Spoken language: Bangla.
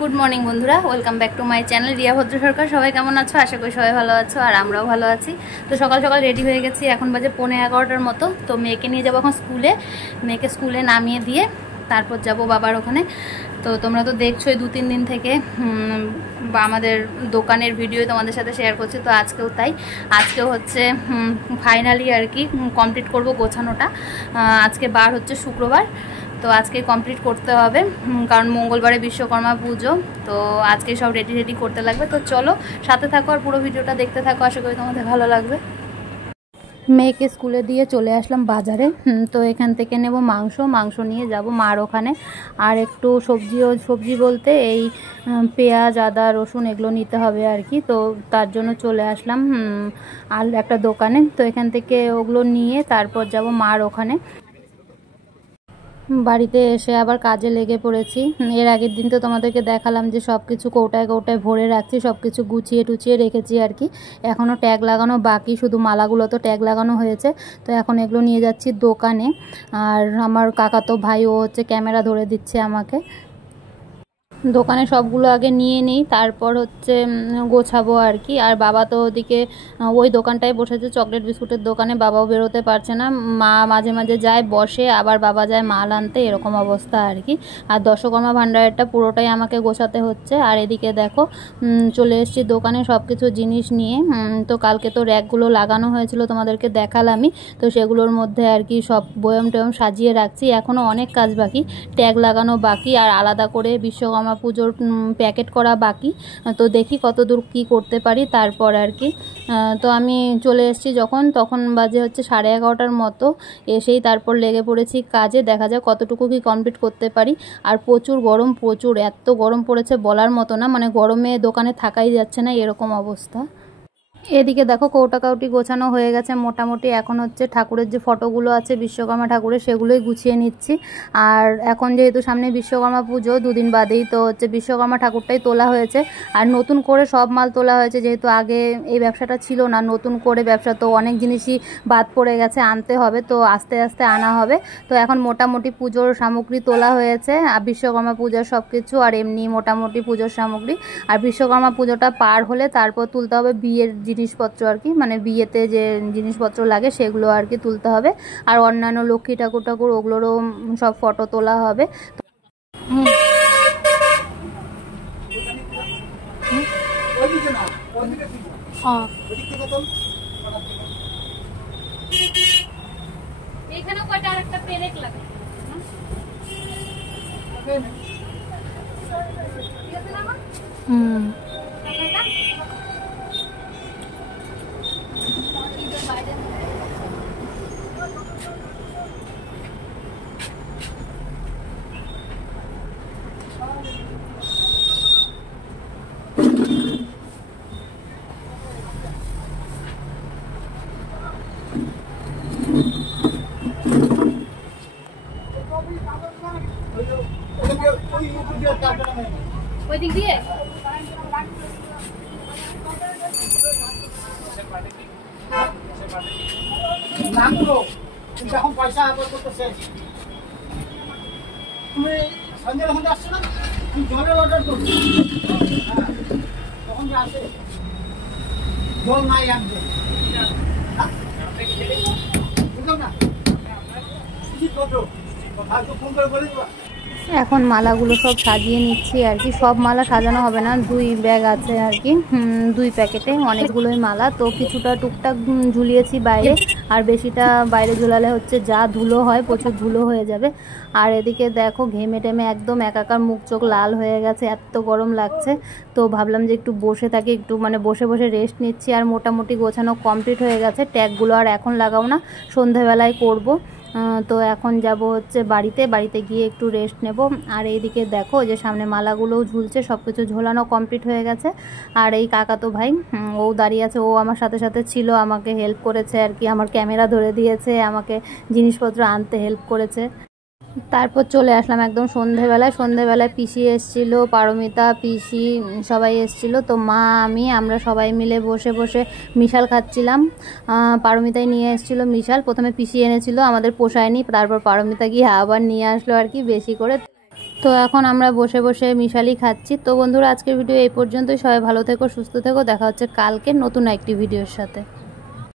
গুড মর্নিং বন্ধুরা, welcome back to my channel Riya ভদ্র সরকার। সবাই কেমন আছো? আশা করি সবাই ভালো আছো, আর আমরাও ভালো আছি। তো সকাল সকাল রেডি হয়ে গেছি, এখন বাজে 11:15 মতো। তো মেয়েকে নিয়ে যাবো এখন স্কুলে। মেয়েকে স্কুলে নামিয়ে দিয়ে তারপর যাব বাবার ওখানে। তো তোমরা তো দেখছোই 2-3 দিন থেকে বা আমাদের দোকানের ভিডিও তোমাদের সাথে শেয়ার করছি। তো আজকেও তাই, আজকেও হচ্ছে ফাইনালি আর কি কমপ্লিট করব গোছানোটা। আজকে বার হচ্ছে শুক্রবার, তো আজকে কমপ্লিট করতে হবে, কারণ মঙ্গলবারে বিশ্বকর্মা পুজো। তো আজকে সব রেডি করতে লাগবে। তো চলো সাথে থাকো আর পুরো ভিডিওটা দেখতে থাকো, আশা করি তোমাদের ভালো লাগবে। মেয়েকে স্কুলে দিয়ে চলে আসলাম বাজারে। তো এখান থেকে নেব মাংস নিয়ে যাব মার ওখানে। আর একটু সবজি বলতে এই পেঁয়াজ, আদা, রসুন এগুলো নিতে হবে আর কি। তো তার জন্য চলে আসলাম আর একটা দোকানে। তো এখান থেকে ওগুলো নিয়ে তারপর যাব মার ওখানে। বাড়িতে এসে আবার কাজে লেগে পড়েছি। এর আগের দিন তো তোমাদেরকে দেখালাম যে সব কিছু কৌটায় ভরে রাখছি, সব কিছু গুছিয়ে টুচিয়ে রেখেছি আর কি। এখনও ট্যাগ লাগানো বাকি, শুধু মালাগুলো তো ট্যাগ লাগানো হয়েছে। তো এখন এগুলো নিয়ে যাচ্ছি দোকানে। আর আমার কাকাতো ভাই, ও হচ্ছে ক্যামেরা ধরে দিচ্ছে আমাকে। দোকানে সবগুলো আগে নিয়ে নিই, তারপর হচ্ছে গোছাবো আর কি। আর বাবা তো ওদিকে ওই দোকানটায় বসেছে, চকলেট বিস্কুটের দোকানে। বাবাও বেরোতে পারছে না, মা মাঝে মাঝে যায় বসে, আবার বাবা যায় মাল আনতে, এরকম অবস্থা আর কি। আর দশকর্মা ভাণ্ডারেরটা পুরোটাই আমাকে গোছাতে হচ্ছে। আর এদিকে দেখো চলে এসেছি দোকানে সব কিছু জিনিস নিয়ে। তো কালকে তো র্যাকগুলো লাগানো হয়েছিল, তোমাদেরকে দেখালামই। তো সেগুলোর মধ্যে আর কি সব বয়ম টয়ম সাজিয়ে রাখছি। এখনও অনেক কাজ বাকি, ট্যাগ লাগানো বাকি, আর আলাদা করে বিশ্বকর্মা পুজোর প্যাকেট করা বাকি। তো দেখি কত দূর কী করতে পারি তারপর আর কি। তো আমি চলে এসেছি তখন বাজে হচ্ছে 11:30 মতো। এসেই তারপর লেগে পড়েছি কাজে, দেখা যাক কতটুকু কি কমপ্লিট করতে পারি। আর প্রচুর গরম, এত গরম পড়েছে বলার মতো না, মানে গরমে দোকানে থাকাই যাচ্ছে না, এরকম অবস্থা। এদিকে দেখো কৌটাকাউটি গোছানো হয়ে গেছে মোটামুটি। এখন হচ্ছে ঠাকুরের যে ফটোগুলো আছে বিশ্বকর্মা ঠাকুরের, সেগুলোই গুছিয়ে নিচ্ছি। আর এখন যেহেতু সামনে বিশ্বকর্মা পুজো, 2 দিন বাদেই, তো হচ্ছে বিশ্বকর্মা ঠাকুরটাই তোলা হয়েছে। আর নতুন করে সব মাল তোলা হয়েছে, যেহেতু আগে এই ব্যবসাটা ছিল না, নতুন করে ব্যবসা, তো অনেক জিনিসই বাদ পড়ে গেছে, আনতে হবে। তো আস্তে আস্তে আনা হবে। তো এখন মোটামুটি পুজোর সামগ্রী তোলা হয়েছে, আর বিশ্বকর্মা পূজার সব কিছু, আর এমনি মোটামুটি পুজোর সামগ্রী। আর বিশ্বকর্মা পুজোটা পার হলে তারপর তুলতে হবে বিয়ের জিনিসপত্র আর কি, মানে বিয়েতে যে জিনিসপত্র লাগে সেগুলো আর কি তুলতে হবে। আর অন্যান্য লক্ষ্মী ঠাকুর ওগুলোরও সব ফটো তোলা হবে। এখানে কয়টা আরেকটা পেরেক লাগে। ওই দিক দিয়ে এখন পয়সা করতেছে। তুমি সন্ধ্যের মধ্যে আসছো না, আমি জলের অর্ডার করছি, তখন আসে জল নাই আনবে বুঝলাম না। ফোন করে বলে দেবো। এখন মালাগুলো সব সাজিয়ে নিচ্ছি আর কি। সব মালা সাজানো হবে না, 2 ব্যাগ আছে আর কি, 2 প্যাকেটে অনেকগুলোই মালা। তো কিছুটা টুকটাক ঝুলিয়েছি বাইরে, আর বেশিটা বাইরে ঝুলালে হচ্ছে যা ধুলো হয়, প্রচুর ধুলো হয়ে যাবে। আর এদিকে দেখো ঘেমে টেমে একদম একাকার, মুখ চোখ লাল হয়ে গেছে, এত গরম লাগছে। তো ভাবলাম যে একটু বসে থাকি, একটু মানে বসে বসে রেস্ট নিচ্ছি। আর মোটামুটি গোছানো কমপ্লিট হয়ে গেছে। ট্যাগগুলো আর এখন লাগাও না, সন্ধেবেলায় করব। তো এখন যাব হচ্ছে বাড়িতে গিয়ে একটু রেস্ট নেব। আর এইদিকে দেখো যে সামনে মালাগুলোও ঝুলছে, সব কিছু ঝোলানো কমপ্লিট হয়ে গেছে। আর এই কাকাতো ভাই, ও দাঁড়িয়ে আছে, ও আমার সাথে সাথে ছিল, আমাকে হেল্প করেছে আর কি। আমার ক্যামেরা ধরে দিয়েছে, আমাকে জিনিসপত্র আনতে হেল্প করেছে। তারপর চলে আসলাম একদম সন্ধেবেলায় পিসি এসেছিল, পারমিতা, পিসি সবাই এসেছিল। তো মা আমরা সবাই মিলে বসে বসে মিশাল খাচ্ছিলাম। পারমিতাই নিয়ে এসেছিল মিশাল, প্রথমে পিসি এনেছিল, আমাদের পোষায়নি, তারপর পারমিতা গিয়ে আবার নিয়ে আসলো আর কি বেশি করে। তো এখন আমরা বসে বসে মিশালি খাচ্ছি। তো বন্ধুরা, আজকের ভিডিও এই পর্যন্তই। সবাই ভালো থেকো, সুস্থ থেকো। দেখা হচ্ছে কালকে নতুন একটি ভিডিওর সাথে।